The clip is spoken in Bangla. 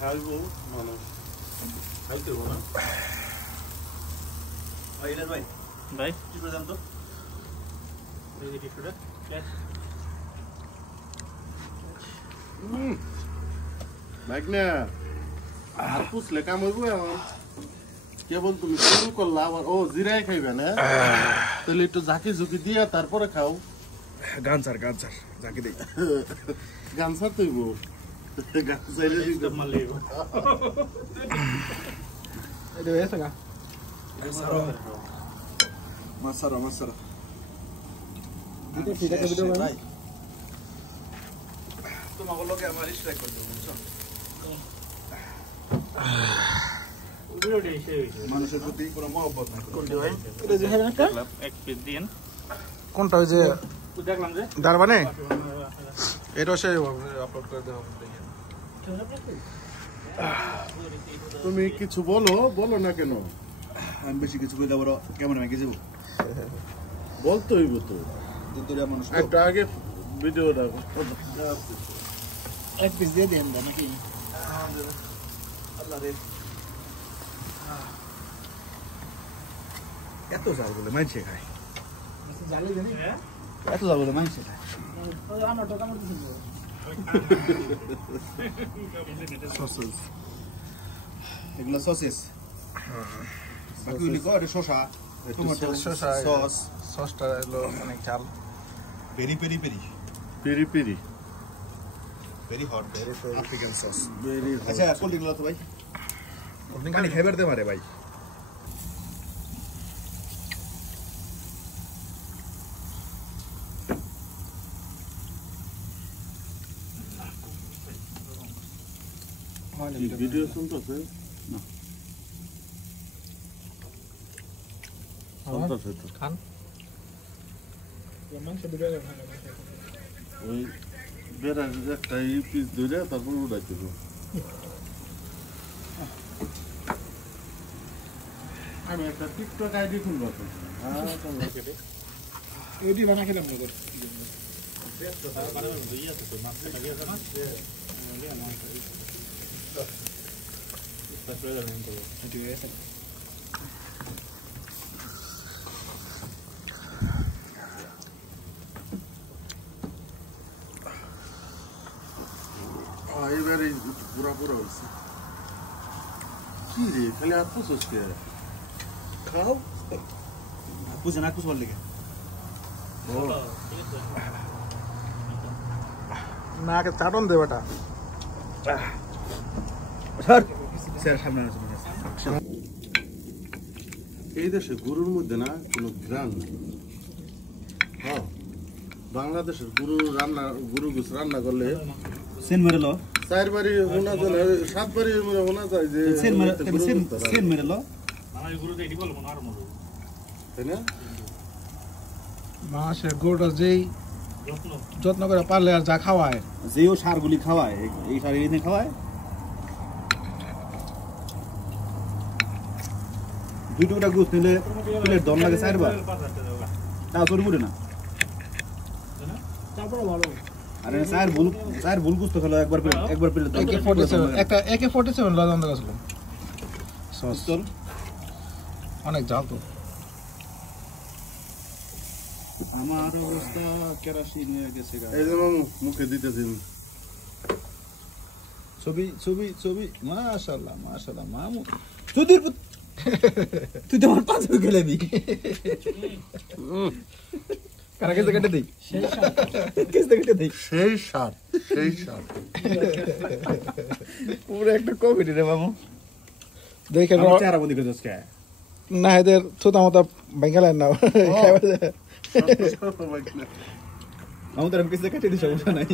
খাইবো মানে খাইতে হবে না ভাই ইলাস ভাই ভাই কি করে জানতো এই যে টিস্যুটা মাগনা আর পুছলে কাম হইব এখন কেবল তুমি শুরু করলা আবার ও জিরাই খাইবে না তাহলে একটু ঝাঁকি ঝুঁকি দিয়া তারপরে খাও গানসার ঝাঁকি দেই গানসার তৈব গানসাইলে দিতে মারলে এটা হয়েছে গা মাসারা এটা সেটাকে ভিডিও বানাই তোমাকে লোকে আমার স্ট্রাইক করে দেবো বুঝছো মানুষের প্রতি কোনো মহব্বত নাই এটা যে হ্যাঁ একটা এক পিস দিন কোনটা ওই যে দেখলাম যে দারবানে এটা সে আপলোড করে দেব তুমি কিছু বলো না কেন আমি বেশি কিছু কই দাও কেমন আমি যাবো বলতে হইব তো দুধুরিয়া মানুষ একটু আগে ভিডিওটা এক পিস দিয়ে দেন নাকি আল্লাহ রে এত জাল বলে মাইছে খায় জালে জানি এত জাল বলে মাইছে খায় ওই আমার টাকা মত দিছিল সসেস এগুলা সসেস বাকিগুলি করে শসা টমেটো সস সসটা হলো অনেক ঝাল peri peri peri piri piri very hot African sauce very আচ্ছা কোল্ড ড্রিঙ্ক তো ভাই আপনি খালি খাইবার দে মারে ভাই ভিডিও শুনতেছে না। শুনতেছে তো খান মাংস দিবে ওই বেড়ার একটা পিস ধরে তারপর উড়াইতে হবে আমি একটা টিকটক আইডি খুলবো এডি বানা খেলাম না এবারে পুরা হয়েছে কি রে খালি আর পুষোস কে খাও বুঝে না কুছ লেগে না কে চাটন দে বেটা স্যার স্যার সামনে আছে এই দেশে গরুর মধ্যে না কোনো গ্রাম নেই হ্যাঁ বাংলাদেশের গরু গোস রান্না করলে সেন মেরেলো 4 বাড়ি হোনা যায় 7 বাড়ি হোনা যায় যে সেন মেরেলো আমার গুরুতে এডি বলবো না আর মরো তাই না মাছের গোটা যেই যত্ন যত্ন করে পারলে আর যা খাওয়ায় যেও সারগুলি খাওয়ায় এই সার এনে খাওয়ায় দুই টুকরা গোস নিলে প্লেট দম লাগে 4 বার তাও তোর বুড়ে না তারপরে ভালো আরে স্যার ভুল গোস তো খেলো একবার প্লেট AK47 একটা AK47 লাগানো গেছিল সস চল অনেক জাল তো আমার অবস্থা কেরাসিন হয়ে গেছে এই যে মামু মুখে দিতেছি ছবি মাশাআল্লাহ মামু সুধীর তুই তো আমার পাশে গেলেবি কারা কেটে কেটে দেই কেটে দেই সেই সাত পুরো একটা কমেডি রে মামু দেখে চারা বন্ধ করে দোস্ত না এদের থুতা মতো বেঙ্গালের না মামু তার কিছু কেটে দিছ সমস্যা নাই